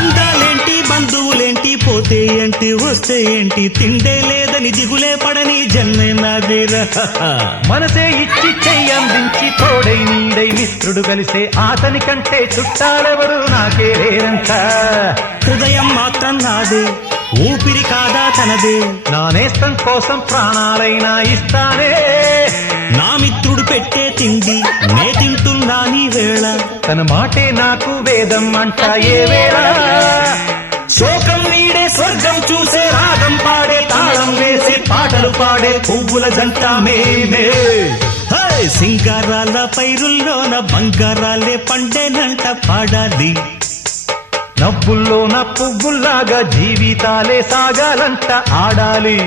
బంధాలేంటి బంధువులేంటి పోతే ఏంటి వస్తే ఏంటి తిండే లేదని దిగులే పడని జన్మే నాదేరా మనసే ఇచ్చి చెయ్యందించి తోడై నీడై మిత్రుడు కలిసే అతని కంటే చుట్టాలెవరు నాకే లేరంట హృదయం మాత్రం నాదే ఊపిరి కాదా తనదే నా నేస్తం కోసం ప్రాణాలైనా ఇస్తానే నా మిత్రుడు పెట్టే తిండి నే తింటున్నా నీ వేళ తన మాటే నాకు వేదం అంట ఏ వేళ శోకం వీడే స్వర్గం చూసే రాగం పాడే తాళం వేసే పాటలు పాడే పువ్వుల జంట మేమే సింగారాల పైరుల్లోన బంగారాలే పండేనంట పాడాలి నవ్వుల్లోన పువ్వుల్లాగా జీవితాలే సాగాలంట ఆడాలి